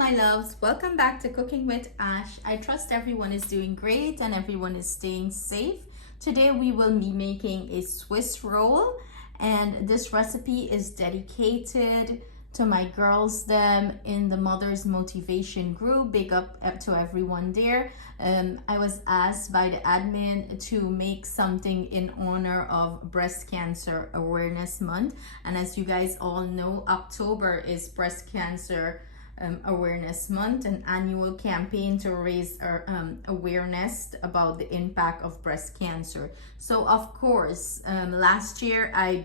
my loves, welcome back to Cooking with Ash. I trust everyone is doing great and everyone is staying safe. Today we will be making a Swiss roll, and this recipe is dedicated to my girls them in the Mothers Motivation group. Big up to everyone there. I was asked by the admin to make something in honor of Breast Cancer Awareness Month, and as you guys all know, October is Breast Cancer Awareness Month, an annual campaign to raise awareness about the impact of breast cancer. So of course, last year I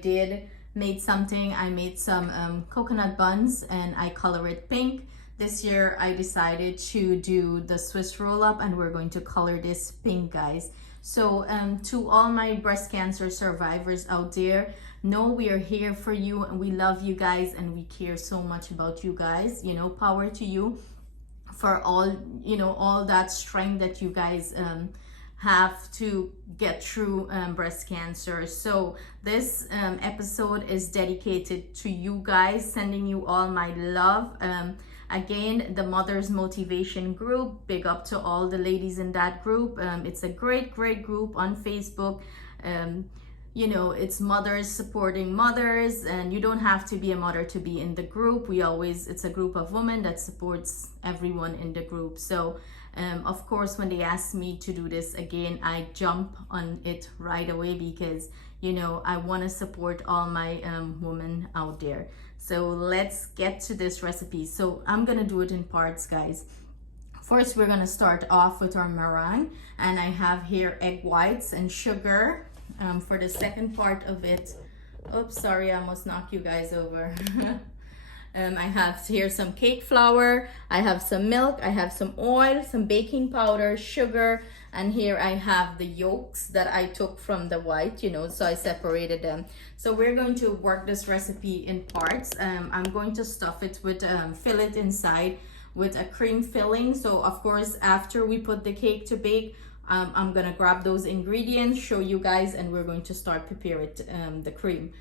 made some coconut buns and I color it pink. This year I decided to do the Swiss roll up, and we're going to color this pink, guys. So to all my breast cancer survivors out there, know we are here for you and we love you guys and we care so much about you guys. You know, power to you for all that strength that you guys have to get through breast cancer. So this episode is dedicated to you guys, sending you all my love. Again, the Mothers Motivation group, big up to all the ladies in that group. It's a great group on Facebook. You know, it's mothers supporting mothers, and you don't have to be a mother to be in the group. It's a group of women that supports everyone in the group. So of course, when they asked me to do this again, I jump on it right away because, you know, I want to support all my women out there. So let's get to this recipe. So I'm gonna do it in parts, guys. First, we're gonna start off with our meringue, and I have here egg whites and sugar. For the second part of it, oops, sorry, I almost knocked you guys over. I have here some cake flour, I have some milk, I have some oil, some baking powder, sugar, and here I have the yolks that I took from the white, you know, so I separated them. So we're going to work this recipe in parts. I'm going to stuff it with, fill it inside with a cream filling. So of course, after we put the cake to bake, I'm gonna grab those ingredients, show you guys, and we're going to start prepare the cream.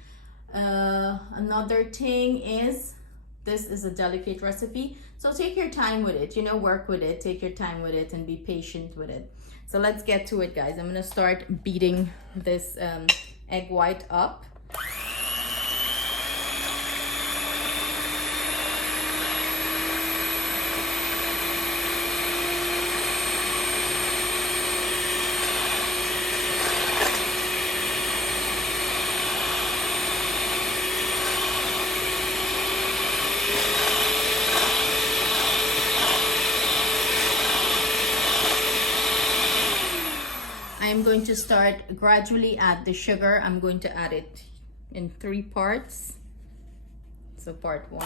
Another thing is, this is a delicate recipe, so take your time with it, you know, work with it, take your time with it and be patient with it. So let's get to it, guys. I'm gonna start beating this egg white up. I'm going to start gradually add the sugar. I'm going to add it in 3 parts. So part 1.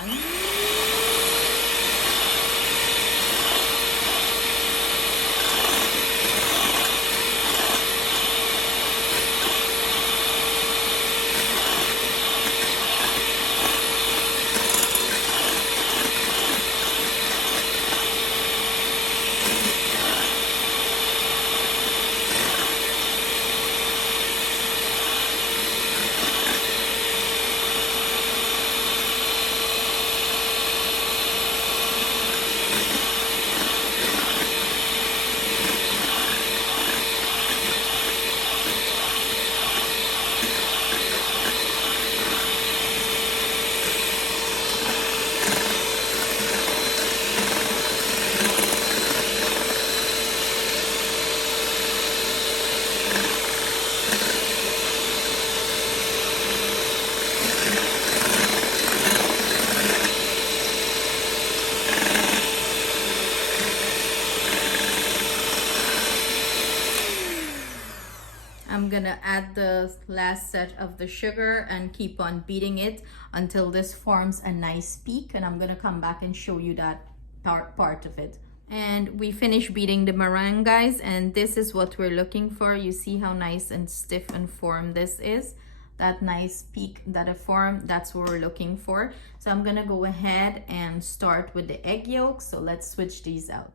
I'm gonna add the last set of the sugar and keep on beating it until this forms a nice peak, and I'm gonna come back and show you that part of it. And we finished beating the meringue, guys, and this is what we're looking for. You see how nice and stiff and firm this is? That nice peak that a form, that's what we're looking for. So I'm gonna go ahead and start with the egg yolks. So let's switch these out.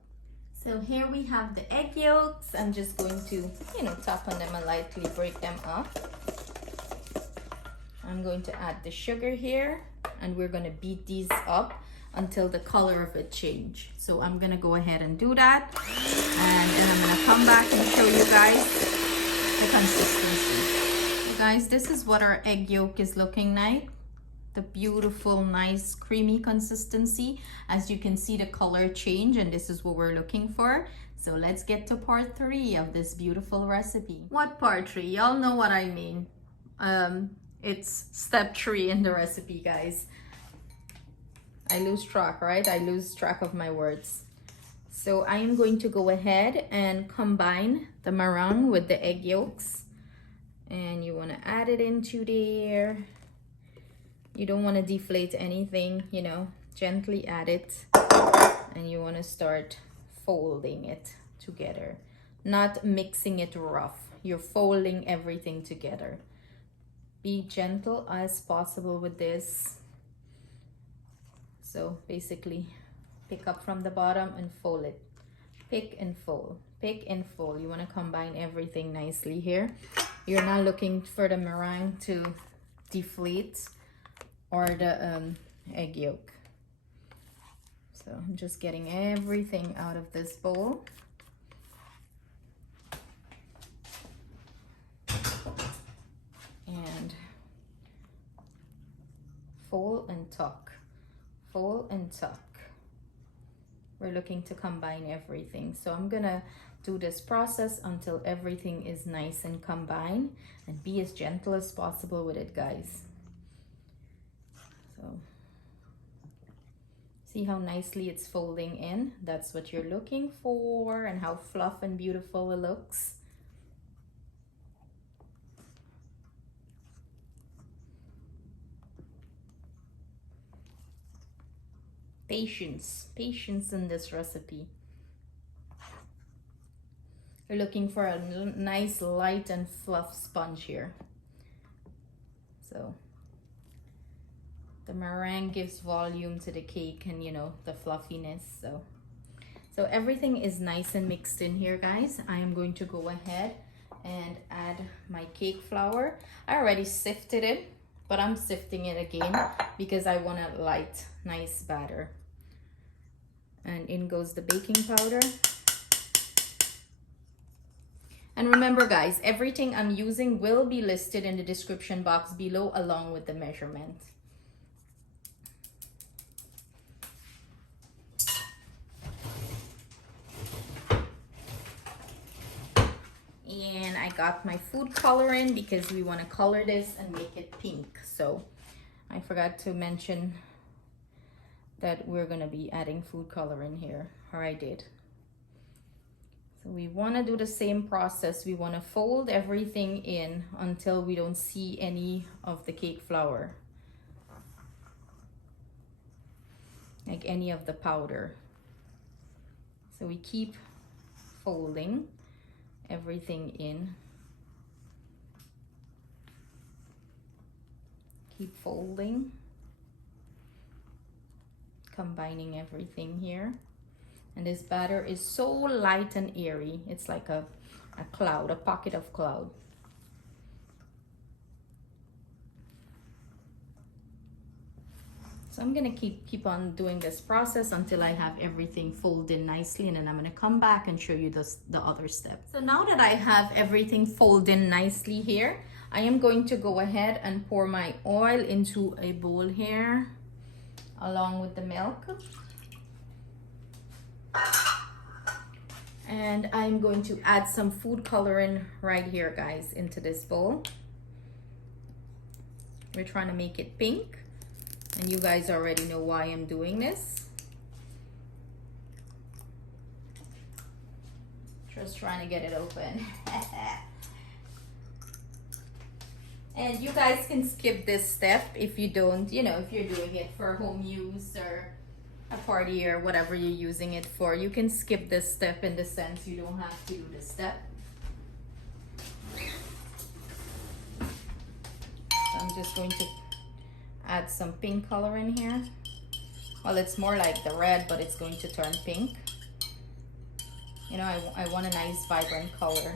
So here we have the egg yolks. I'm just going to, you know, tap on them and lightly break them up. I'm going to add the sugar here, and we're going to beat these up until the color of it change. So I'm gonna go ahead and do that, and then I'm gonna come back and show you guys the consistency. So guys, this is what our egg yolk is looking like. The beautiful, nice, creamy consistency. As you can see, the color change, and this is what we're looking for. So let's get to part 3 of this beautiful recipe. What part 3? Y'all know what I mean. It's step 3 in the recipe, guys. I lose track, right? I lose track of my words. So I am going to go ahead and combine the meringue with the egg yolks. And you want to add it into there. You don't want to deflate anything, you know, gently add it. And you want to start folding it together, not mixing it rough. You're folding everything together. Be gentle as possible with this. So basically, pick up from the bottom and fold it. Pick and fold, pick and fold. You want to combine everything nicely here. You're not looking for the meringue to deflate or the egg yolk. So I'm just getting everything out of this bowl. And fold and tuck, fold and tuck. We're looking to combine everything. So I'm gonna do this process until everything is nice and combined, and be as gentle as possible with it, guys. So see how nicely it's folding in? That's what you're looking for, and how fluff and beautiful it looks. Patience, patience in this recipe. You're looking for a nice light and fluff sponge here. So the meringue gives volume to the cake, and you know, the fluffiness. So everything is nice and mixed in here, guys. I am going to go ahead and add my cake flour. I already sifted it, but I'm sifting it again because I want a light, nice batter. And in goes the baking powder. And remember, guys, everything I'm using will be listed in the description box below, along with the measurement. And I got my food coloring because we want to color this and make it pink. So I forgot to mention that we're going to be adding food coloring here, or I did. So we want to do the same process. We want to fold everything in until we don't see any of the cake flour, like any of the powder. So we keep folding everything in. Keep folding. Combining everything here. And this batter is so light and airy. It's like a cloud, a pocket of cloud. So I'm gonna keep on doing this process until I have everything folded nicely, and then I'm gonna come back and show you the other steps. So now that I have everything folded nicely here, I am going to go ahead and pour my oil into a bowl here, along with the milk. And I'm going to add some food coloring right here, guys, into this bowl. We're trying to make it pink, and you guys already know why I'm doing this. Just trying to get it open. And you guys can skip this step if you don't, you know, if you're doing it for home use or a party or whatever you're using it for. You can skip this step in the sense you don't have to do this step. So I'm just going to add some pink color in here. Well, it's more like the red, but it's going to turn pink. You know, I want a nice vibrant color.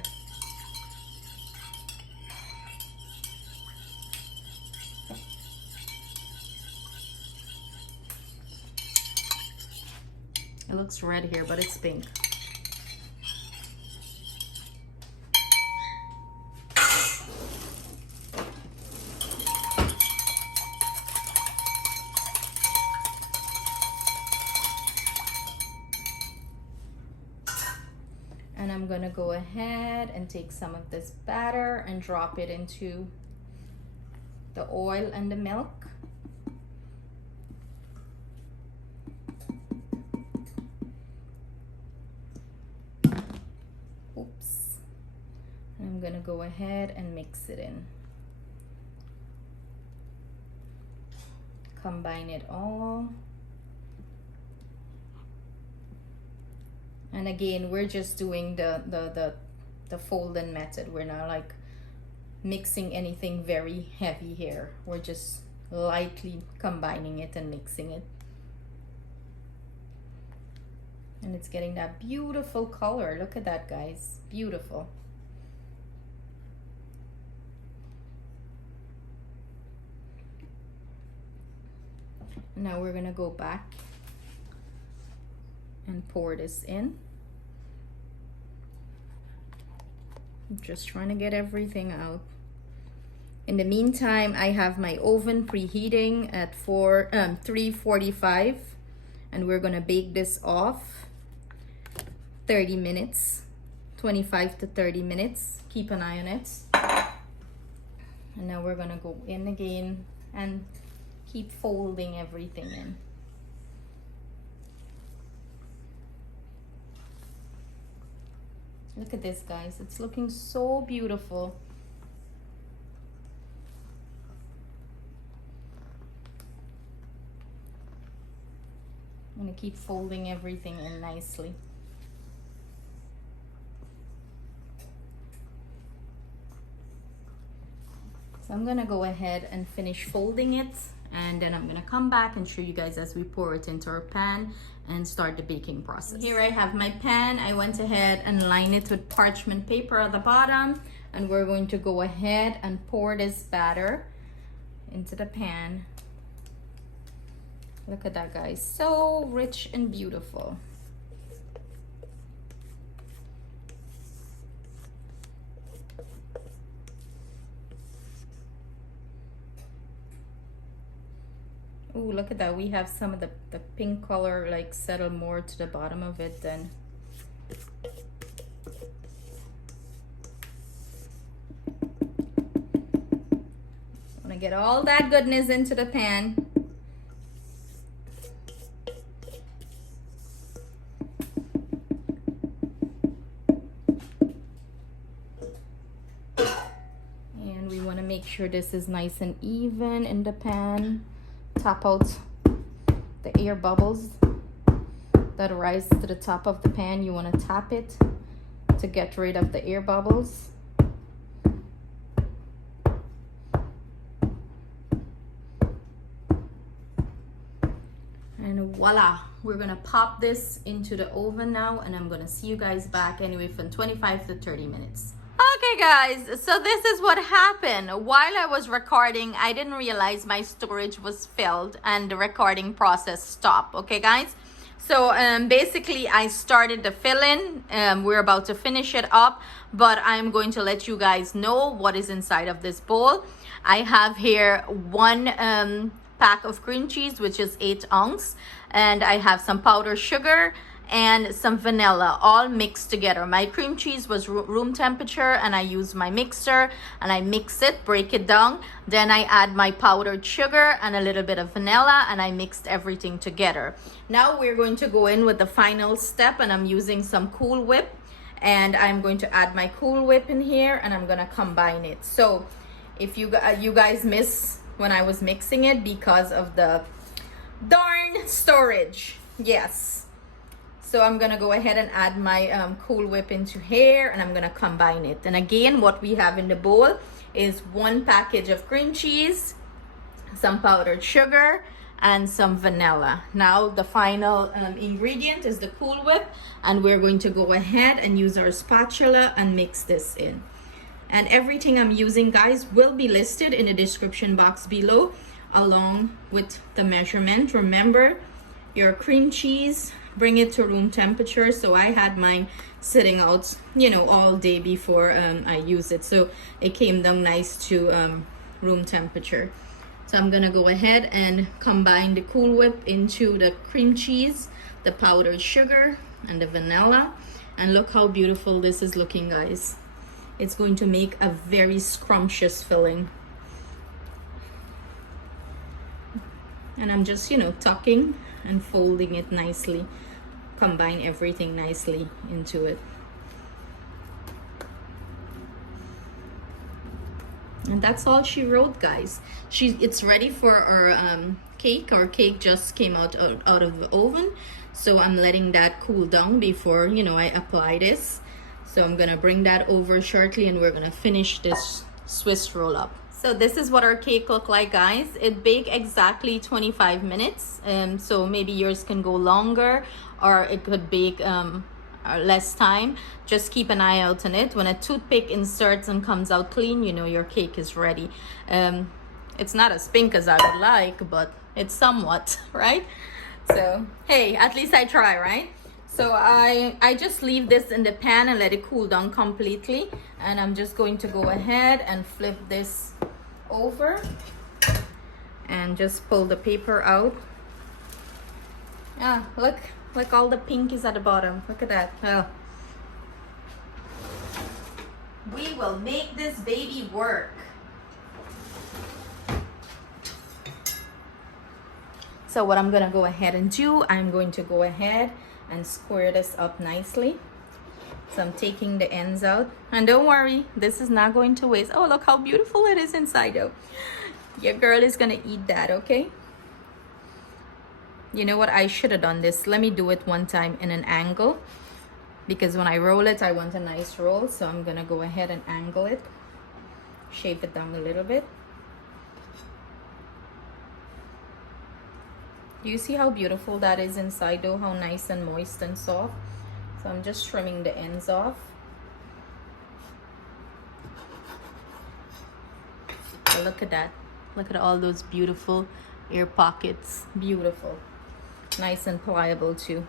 It looks red here, but it's pink. And I'm gonna go ahead and take some of this batter and drop it into the oil and the milk. Oops. And I'm gonna go ahead and mix it in. Combine it all. And again, we're just doing the folding method. We're not like mixing anything very heavy here. We're just lightly combining it and mixing it. And it's getting that beautiful color. Look at that, guys. Beautiful. Now we're gonna go back and pour this in. I'm just trying to get everything out. In the meantime, I have my oven preheating at 345, and we're gonna bake this off 30 minutes, 25 to 30 minutes. Keep an eye on it. And now we're gonna go in again and keep folding everything in. Look at this, guys. It's looking so beautiful. I'm gonna keep folding everything in nicely. So I'm gonna go ahead and finish folding it, and then I'm gonna come back and show you guys as we pour it into our pan and start the baking process. Here I have my pan. I went ahead and lined it with parchment paper at the bottom, and we're going to go ahead and pour this batter into the pan. Look at that, guys. So rich and beautiful. Ooh, look at that. We have some of the pink color like settle more to the bottom of it then. Want to get all that goodness into the pan. And we want to make sure this is nice and even in the pan. Tap out the air bubbles that rise to the top of the pan. You want to tap it to get rid of the air bubbles. And voila, we're gonna pop this into the oven now, and I'm gonna see you guys back anyway from 25 to 30 minutes. Okay guys, so this is what happened. While I was recording, I didn't realize my storage was filled and the recording process stopped. Okay guys, so basically I started the filling. We're about to finish it up, but I'm going to let you guys know what is inside of this bowl. I have here one pack of cream cheese, which is 8 ounces, and I have some powdered sugar and some vanilla, all mixed together. My cream cheese was room temperature, and I used my mixer and I mix it, break it down. Then I add my powdered sugar and a little bit of vanilla, and I mixed everything together. Now we're going to go in with the final step, and I'm using some Cool Whip, and I'm going to add my Cool Whip in here, and I'm gonna combine it. So if you guys miss when I was mixing it because of the darn storage, yes. So I'm gonna go ahead and add my Cool Whip into here, and I'm gonna combine it. And again, what we have in the bowl is 1 package of cream cheese, some powdered sugar, and some vanilla. Now the final ingredient is the Cool Whip, and we're going to go ahead and use our spatula and mix this in. And everything I'm using, guys, will be listed in the description box below, along with the measurement. Remember, your cream cheese, bring it to room temperature. So I had mine sitting out, you know, all day before I use it, so it came down nice to room temperature. So I'm gonna go ahead and combine the Cool Whip into the cream cheese, the powdered sugar, and the vanilla. And look how beautiful this is looking, guys. It's going to make a very scrumptious filling. And I'm just, you know, tucking and folding it nicely. Combine everything nicely into it. And that's all she wrote, guys. It's ready for our cake. Our cake just came out of the oven, so I'm letting that cool down before, you know, I apply this. So I'm gonna bring that over shortly, and we're gonna finish this Swiss roll up. So this is what our cake look like, guys. It baked exactly 25 minutes. So maybe yours can go longer, or it could bake less time. Just keep an eye out on it. When a toothpick inserts and comes out clean, you know your cake is ready. It's not as pink as I would like, but it's somewhat, right? So hey, at least I try, right? So I just leave this in the pan and let it cool down completely, and I'm just going to go ahead and flip this over and just pull the paper out. Ah, look, all the pink is at the bottom. Look at that. Oh. We will make this baby work. So what I'm gonna go ahead and do, I'm going to go ahead and square this up nicely. So I'm taking the ends out, and don't worry, this is not going to waste. Oh, look how beautiful it is inside though. Your girl is gonna eat that, okay? You know what, I should have done this. Let me do it one time in an angle, because when I roll it, I want a nice roll. So I'm gonna go ahead and angle it, shape it down a little bit. Do you see how beautiful that is inside though? How nice and moist and soft. So I'm just trimming the ends off. So look at that. Look at all those beautiful air pockets. Beautiful. Nice and pliable too.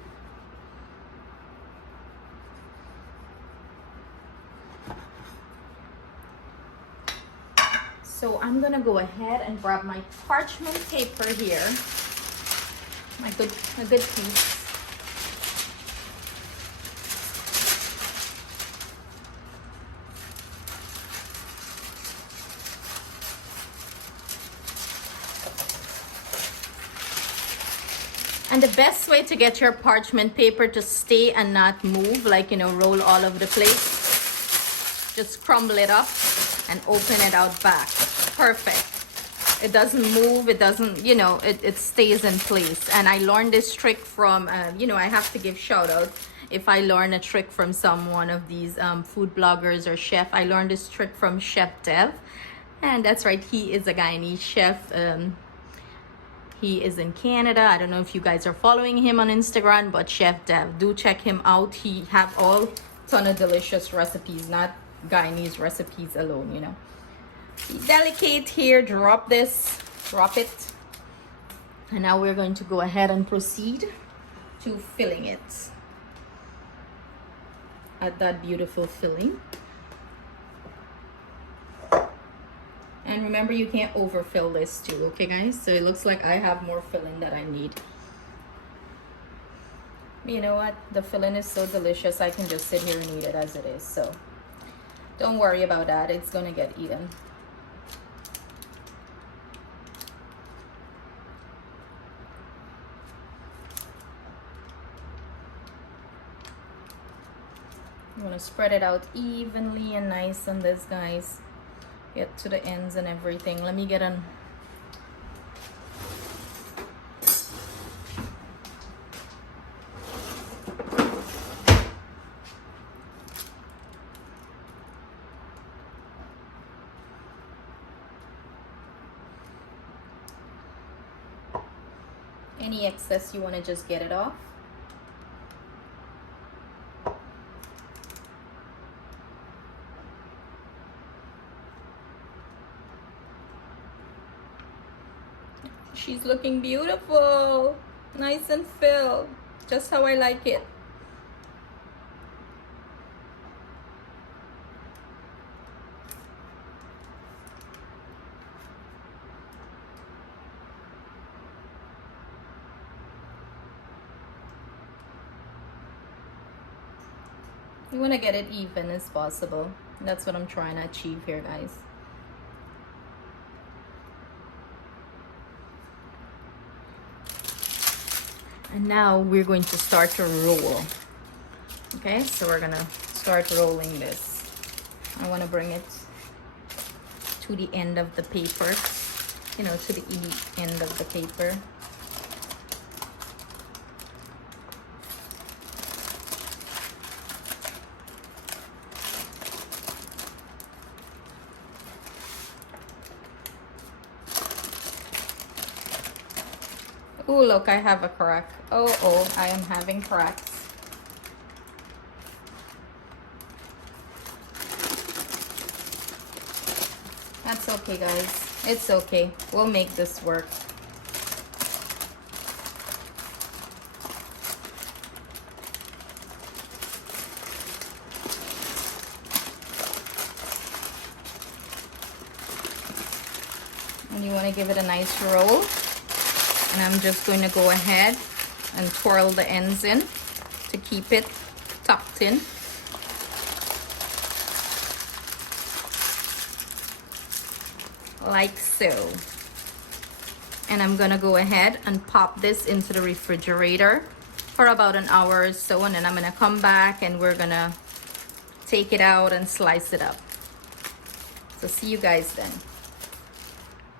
So I'm gonna go ahead and grab my parchment paper here. A good piece. And the best way to get your parchment paper to stay and not move, like, you know, roll all over the place, just crumble it up and open it out back. Perfect. It doesn't move, it doesn't, you know, it stays in place. And I learned this trick from, you know, I have to give shout out if I learn a trick from one of these food bloggers or chef. I learned this trick from Chef Dev, and that's right, he is a Guyanese chef. He is in Canada. I don't know if you guys are following him on Instagram, but Chef Dev, do check him out. He have all ton of delicious recipes, not Guyanese recipes alone, you know. Be delicate here, drop it. And now we're going to go ahead and proceed to filling it. Add that beautiful filling. And remember, you can't overfill this too, okay guys? So it looks like I have more filling that I need. You know what? The filling is so delicious, I can just sit here and eat it as it is. So don't worry about that, it's gonna get eaten. You want to spread it out evenly and nice on this, guys. Get to the ends and everything. Let me get an any excess, you want to just get it off. She's looking beautiful, nice and filled. just how I like it. You want to get it even as possible. That's what I'm trying to achieve here, guys. And now we're going to start to roll. Okay, so we're gonna start rolling this. I want to bring it to the end of the paper, you know, to the end of the paper. Oh, look, I have a crack. Oh, I am having cracks. That's okay, guys. It's okay. We'll make this work. And you want to give it a nice roll. And I'm just going to go ahead and twirl the ends in to keep it tucked in. Like so. And I'm gonna go ahead and pop this into the refrigerator for about an hour or so, and then I'm gonna come back and we're gonna take it out and slice it up. So see you guys then.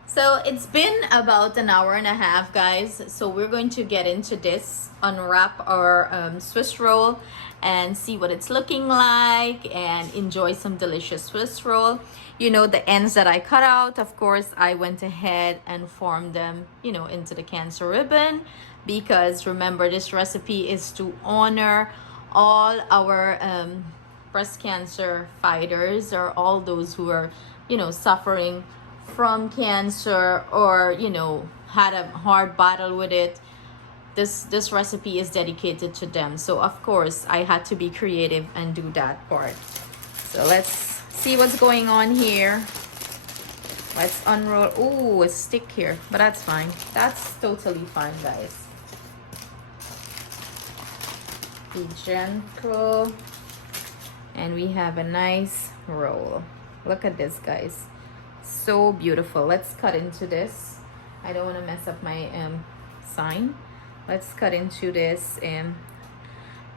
So it's been about an hour and a half, guys. So we're going to get into this, unwrap our Swiss roll and see what it's looking like and enjoy some delicious Swiss roll. You know, the ends that I cut out, of course, I went ahead and formed them, you know, into the cancer ribbon, because remember, this recipe is to honor all our breast cancer fighters, or all those who are, you know, suffering from cancer, or, you know, had a hard battle with it. This recipe is dedicated to them. So of course I had to be creative and do that part. So let's see what's going on here. Let's unroll. Oh, a stick here, but that's fine. That's totally fine, guys. Be gentle. And we have a nice roll. Look at this, guys. So beautiful. Let's cut into this. I don't want to mess up my sign. Let's cut into this, and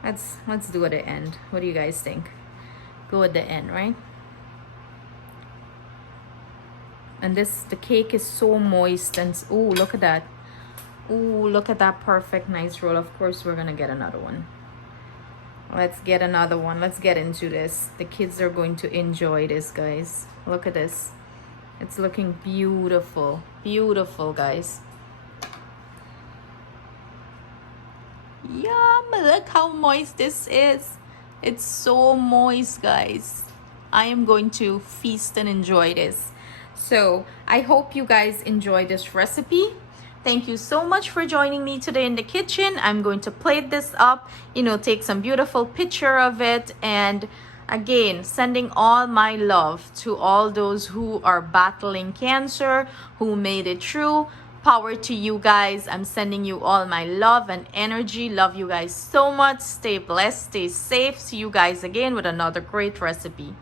let's do at the end. What do you guys think? Go at the end, right? And the cake is so moist, and oh, look at that. Oh, look at that perfect nice roll. Of course we're gonna get another one. Let's get another one. Let's get into this. The kids are going to enjoy this, guys. Look at this. It's looking beautiful. Beautiful, guys. Yum! Look how moist this is. It's so moist, guys. I am going to feast and enjoy this. So I hope you guys enjoy this recipe. Thank you so much for joining me today in the kitchen. I'm going to plate this up, you know, take some beautiful picture of it. And again, sending all my love to all those who are battling cancer, who made it through. Power to you guys. I'm sending you all my love and energy. Love you guys so much. Stay blessed, stay safe. See you guys again with another great recipe.